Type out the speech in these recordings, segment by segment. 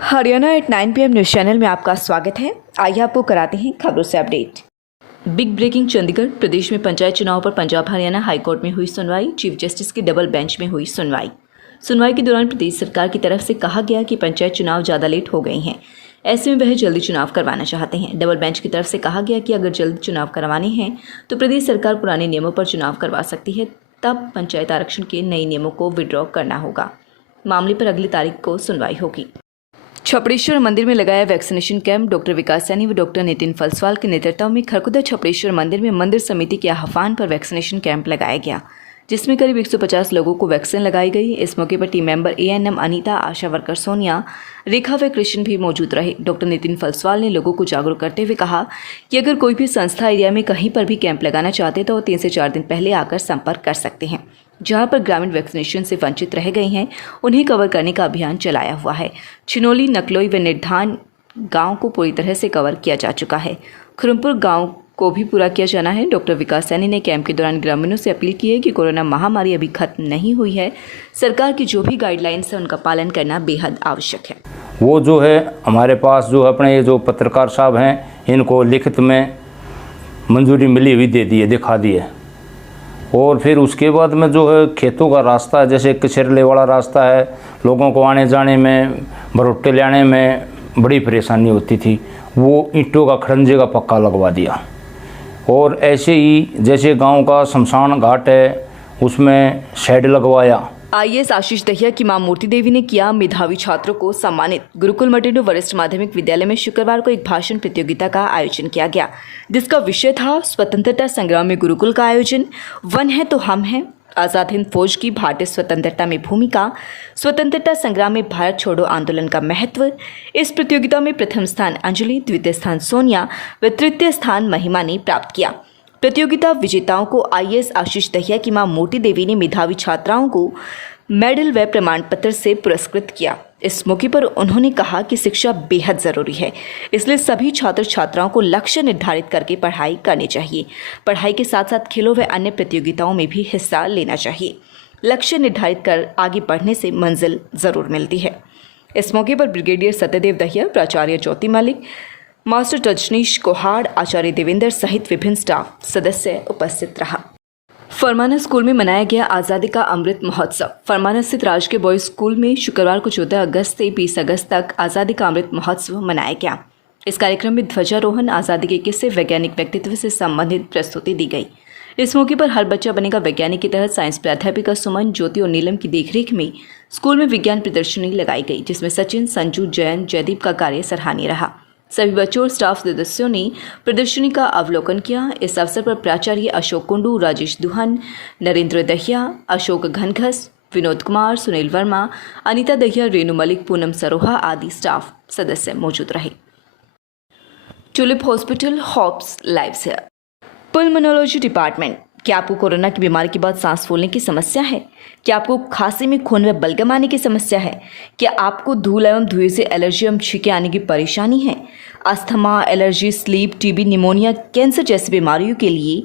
Haryana at 9 PM news channel में आपका स्वागत है। आइए आपको कराते हैं खबरों से अपडेट। Big breaking Chandigarh. प्रदेश में पंचायत चुनाव पर पंजाब हरियाणा हाईकोर्ट में हुई सुनवाई। चीफ जस्टिस की डबल बेंच में हुई सुनवाई के दौरान प्रदेश सरकार की तरफ से कहा गया कि पंचायत चुनाव ज़्यादा लेट हो गए हैं, ऐसे में वह जल्दी चुनाव करवाना चाहते हैं। डबल बेंच की तरफ से कहा गया कि अगर जल्द चुनाव करवाने हैं तो प्रदेश सरकार पुराने नियमों पर चुनाव करवा सकती है, तब पंचायत आरक्षण के नए नियमों को विड्रॉ करना होगा। मामले पर अगली तारीख को सुनवाई होगी। छपड़ेश्वर मंदिर में लगाया वैक्सीनेशन कैंप। डॉक्टर विकास सैनी व डॉक्टर नितिन फलसवाल के नेतृत्व में खरकुदा छपड़ेश्वर मंदिर में मंदिर समिति के आह्वान पर वैक्सीनेशन कैंप लगाया गया, जिसमें करीब 150 लोगों को वैक्सीन लगाई गई। इस मौके पर टीम मेंबर ANM अनीता, आशा वर्कर सोनिया, रेखा व कृष्ण भी मौजूद रहे। डॉक्टर नितिन फलसवाल ने लोगों को जागरूक करते हुए कहा कि अगर कोई भी संस्था एरिया में कहीं पर भी कैंप लगाना चाहते तो 3 से 4 दिन पहले आकर संपर्क कर सकते हैं। जहां पर ग्रामीण वैक्सीनेशन से वंचित रह गए हैं, उन्हें कवर करने का अभियान चलाया हुआ है। छिनोली, नकलोई व निर्धान गांव को पूरी तरह से कवर किया जा चुका है। खुरमपुर गांव को भी पूरा किया जाना है। डॉक्टर विकास सैनी ने कैंप के दौरान ग्रामीणों से अपील की है कि कोरोना महामारी अभी खत्म नहीं हुई है। सरकार की जो भी गाइडलाइंस है उनका पालन करना बेहद आवश्यक है। वो जो है हमारे पास जो अपने ये जो पत्रकार साहब हैं, इनको लिखित में मंजूरी मिली हुई दे दी है, दिखा दी है। और फिर उसके बाद में जो है खेतों का रास्ता है, जैसे कचरले वाला रास्ता है, लोगों को आने जाने में, भरोटे ले आने में बड़ी परेशानी होती थी, वो ईंटों का खड़ंजे का पक्का लगवा दिया। और ऐसे ही जैसे गांव का शमशान घाट है, उसमें शेड लगवाया। IAS आशीष दहिया की मां मूर्ति देवी ने किया मेधावी छात्रों को सम्मानित। गुरुकुल मटेंडो वरिष्ठ माध्यमिक विद्यालय में शुक्रवार को एक भाषण प्रतियोगिता का आयोजन किया गया, जिसका विषय था स्वतंत्रता संग्राम में गुरुकुल का आयोजन। वन है तो हम हैं, आज़ाद हिंद फौज की भारतीय स्वतंत्रता में भूमिका, स्वतंत्रता संग्राम में भारत छोड़ो आंदोलन का महत्व। इस प्रतियोगिता में प्रथम स्थान अंजलि, द्वितीय स्थान सोनिया व तृतीय स्थान महिमा ने प्राप्त किया। प्रतियोगिता विजेताओं को IAS आशीष दहिया की मां मूर्ति देवी ने मेधावी छात्राओं को मेडल व प्रमाण पत्र से पुरस्कृत किया। इस मौके पर उन्होंने कहा कि शिक्षा बेहद ज़रूरी है, इसलिए सभी छात्र छात्राओं को लक्ष्य निर्धारित करके पढ़ाई करनी चाहिए। पढ़ाई के साथ साथ खेलों व अन्य प्रतियोगिताओं में भी हिस्सा लेना चाहिए। लक्ष्य निर्धारित कर आगे बढ़ने से मंजिल ज़रूर मिलती है। इस मौके पर ब्रिगेडियर सत्यदेव दहिया, प्राचार्य ज्योति मलिक, मास्टर रजनीश कोहाड़, आचार्य देवेंद्र सहित विभिन्न स्टाफ सदस्य उपस्थित रहा। फरमाना स्कूल में मनाया गया आज़ादी का अमृत महोत्सव। फरमाना स्थित राजकीय बॉयज स्कूल में शुक्रवार को 14 अगस्त से 20 अगस्त तक आज़ादी का अमृत महोत्सव मनाया गया। इस कार्यक्रम में ध्वजारोहण, आज़ादी के किस्से, वैज्ञानिक व्यक्तित्व से संबंधित प्रस्तुति दी गई। इस मौके पर हर बच्चा बनेगा वैज्ञानिक के तहत साइंस प्राध्यापिका सुमन, ज्योति और नीलम की देखरेख में स्कूल में विज्ञान प्रदर्शनी लगाई गई, जिसमें सचिन, संजू, जयंत, जयदीप का कार्य सराहनीय रहा। सभी बच्चों और स्टाफ सदस्यों ने प्रदर्शनी का अवलोकन किया। इस अवसर पर प्राचार्य अशोक कुंडू, राजेश दुहन, नरेंद्र दहिया, अशोक घनघस, विनोद कुमार, सुनील वर्मा, अनीता दहिया, रेणु मलिक, पूनम सरोहा आदि स्टाफ सदस्य मौजूद रहे। ट्यूलिप हॉस्पिटल हॉप्स लाइव्स है। Pulmonology department. क्या आपको कोरोना की बीमारी के बाद सांस फूलने की समस्या है? क्या आपको खांसी में खून व बलगम आने की समस्या है? क्या आपको धूल एवं धुएं से एलर्जी एवं छींके आने की परेशानी है? Asthma, allergy, sleep, TB, pneumonia, cancer जैसी बीमारियों के लिए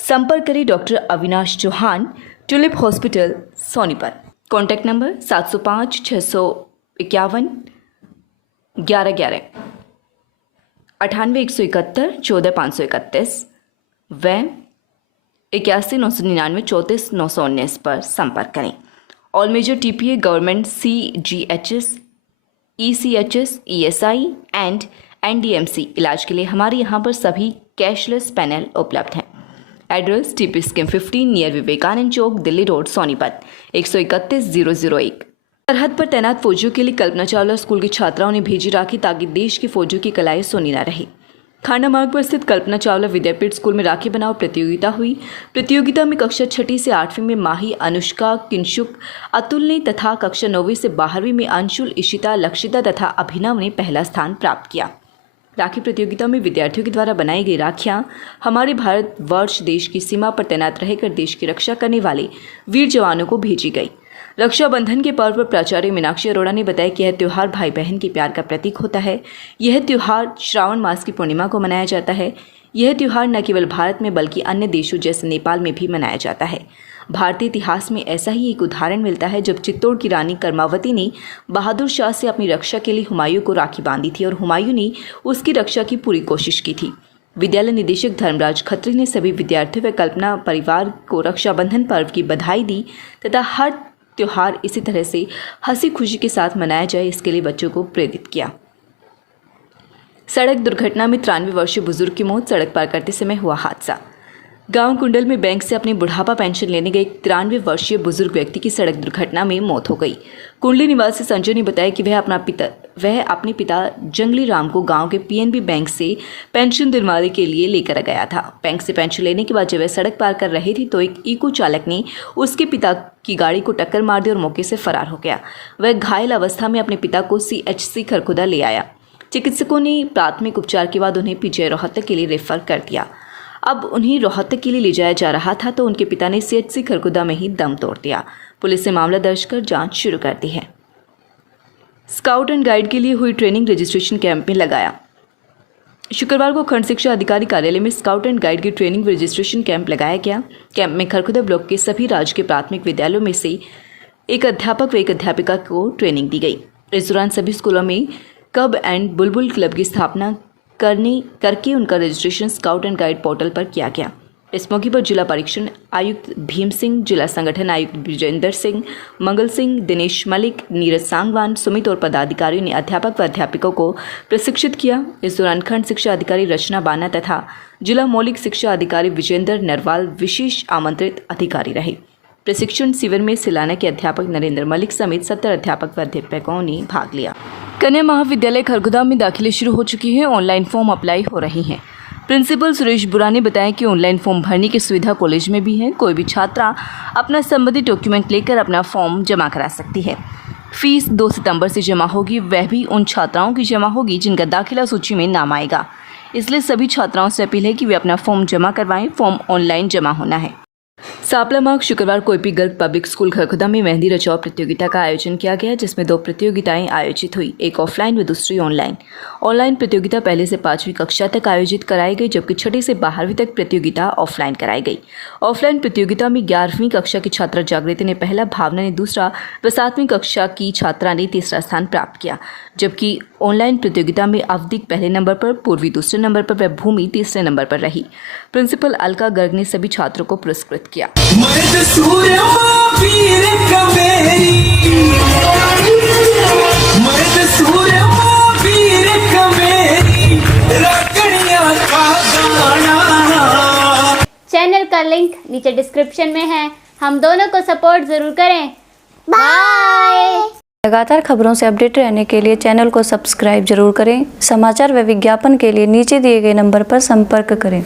संपर्क करें doctor Avinash Chauhan, tulip hospital, Sonipat. Contact number 705 651 1111, 98 171 14 531 व 81 999 34 919 पर संपर्क करें। All major TPA, government CGHS, ECHS, ESI and NDMC इलाज के लिए हमारे यहाँ पर सभी कैशलेस पैनल उपलब्ध हैं। Address TP scheme 15 near Vivekananda Chowk, Delhi road, Sonipat 131 001। सरहद पर तैनात फौजियों के लिए कल्पना चावला स्कूल की छात्राओं ने भेजी राखी, ताकि देश की फौजियों की कलाई सुनी न रही। खांडा मार्ग पर स्थित कल्पना चावला विद्यापीठ स्कूल में राखी बनाओ प्रतियोगिता हुई। प्रतियोगिता में कक्षा 6ठी से 8वीं में माही, अनुष्का, किंशुक, अतुल ने तथा कक्षा 9वीं से 12वीं में अंशुल, इशिता, लक्षिता तथा अभिनव ने पहला स्थान प्राप्त किया। राखी प्रतियोगिता में विद्यार्थियों के द्वारा बनाई गई राखियां हमारे भारतवर्ष देश की सीमा पर तैनात रहकर देश की रक्षा करने वाले वीर जवानों को भेजी गई। रक्षाबंधन के पर्व पर प्राचार्य मीनाक्षी अरोड़ा ने बताया कि यह त्यौहार भाई बहन के प्यार का प्रतीक होता है। यह त्यौहार श्रावण मास की पूर्णिमा को मनाया जाता है। यह त्यौहार न केवल भारत में बल्कि अन्य देशों जैसे नेपाल में भी मनाया जाता है। भारतीय इतिहास में ऐसा ही एक उदाहरण मिलता है जब चित्तौड़ की रानी कर्मावती ने बहादुर शाह से अपनी रक्षा के लिए हुमायूं को राखी बांधी थी और हुमायूं ने उसकी रक्षा की पूरी कोशिश की थी। विद्यालय निदेशक धर्मराज खत्री ने सभी विद्यार्थियों व कल्पना परिवार को रक्षाबंधन पर्व की बधाई दी तथा हर त्योहार इसी तरह से हंसी खुशी के साथ मनाया जाए, इसके लिए बच्चों को प्रेरित किया। सड़क दुर्घटना में 93 वर्षीय बुजुर्ग की मौत। सड़क पार करते समय हुआ हादसा। गांव कुंडल में बैंक से अपनी बुढ़ापा पेंशन लेने गए 93 वर्षीय बुजुर्ग व्यक्ति की सड़क दुर्घटना में मौत हो गई। कुंडली निवासी संजय ने बताया कि वह अपने पिता जंगली राम को गांव के पीएनबी बैंक से पेंशन दिलवाने के लिए लेकर गया था। बैंक से पेंशन लेने के बाद जब वह सड़क पार कर रहे थे तो एक इको चालक ने उसके पिता की गाड़ी को टक्कर मार दी और मौके से फरार हो गया। वह घायल अवस्था में अपने पिता को CHC खरखुदा ले आया। चिकित्सकों ने प्राथमिक उपचार के बाद उन्हें PGI रोहतक के लिए रेफर कर दिया। अब उन्हें रोहतक के लिए ले जाया जा रहा था तो उनके पिता ने CHC खरखुदा में ही दम तोड़ दिया। पुलिस ने मामला दर्ज कर जांच शुरू कर दी है। स्काउट एंड गाइड के लिए हुई ट्रेनिंग रजिस्ट्रेशन कैंप में लगाया। शुक्रवार को खंड शिक्षा अधिकारी कार्यालय में स्काउट एंड गाइड की ट्रेनिंग रजिस्ट्रेशन कैंप लगाया गया। कैंप में खरखुदा ब्लॉक के सभी राजकीय प्राथमिक विद्यालयों में से एक अध्यापक व एक अध्यापिका को ट्रेनिंग दी गई। इस दौरान सभी स्कूलों में कब एंड बुलबुल क्लब की स्थापना करके उनका registration scout and guide portal पर किया गया। इस मौके पर जिला परीक्षण आयुक्त भीम सिंह, जिला संगठन आयुक्त विजेंद्र सिंह, मंगल सिंह, दिनेश मलिक, नीरज सांगवान, सुमित और पदाधिकारियों ने अध्यापक व अध्यापिकों को प्रशिक्षित किया। इस दौरान खंड शिक्षा अधिकारी रचना बाना तथा जिला मौलिक शिक्षा अधिकारी विजेंद्र नरवाल विशेष आमंत्रित अधिकारी रहे। प्रशिक्षण शिविर में सिलाना के अध्यापक नरेंद्र मलिक समेत 70 अध्यापक व अध्यापकों ने भाग लिया। कन्या महाविद्यालय खरगोदा में दाखिले शुरू हो चुकी है। ऑनलाइन फॉर्म अप्लाई हो रही हैं। प्रिंसिपल सुरेश बुरा ने बताया कि ऑनलाइन फॉर्म भरने की सुविधा कॉलेज में भी है। कोई भी छात्रा अपना संबंधित डॉक्यूमेंट लेकर अपना फॉर्म जमा करा सकती है। फीस 2 सितंबर से जमा होगी, वह भी उन छात्राओं की जमा होगी जिनका दाखिला सूची में नाम आएगा। इसलिए सभी छात्राओं से अपील है कि वे अपना फॉर्म जमा करवाएं। फॉर्म ऑनलाइन जमा होना है। सापला मार्ग शुक्रवार को AP Garg public school Kharkhoda में मेहंदी रचाओ प्रतियोगिता का आयोजन किया गया, जिसमें 2 प्रतियोगिताएं आयोजित हुई, एक ऑफलाइन व दूसरी ऑनलाइन। ऑनलाइन प्रतियोगिता पहले से 5वीं कक्षा तक आयोजित कराई गई, जबकि 6ठी से 12वीं तक प्रतियोगिता ऑफलाइन कराई गई। ऑफलाइन प्रतियोगिता में 11वीं कक्षा की छात्रा जागृति ने पहला, भावना ने दूसरा व 7वीं कक्षा की छात्रा ने तीसरा स्थान प्राप्त किया, जबकि ऑनलाइन प्रतियोगिता में अवधिक पहले नंबर पर, पूर्वी दूसरे नंबर पर व भूमि तीसरे नंबर पर रही। प्रिंसिपल अलका गर्ग ने सभी छात्रों को पुरस्कृत किया। चैनल का लिंक नीचे डिस्क्रिप्शन में है। हम दोनों को सपोर्ट जरूर करें। बाय। लगातार खबरों से अपडेट रहने के लिए चैनल को सब्सक्राइब जरूर करें। समाचार व विज्ञापन के लिए नीचे दिए गए नंबर पर संपर्क करें।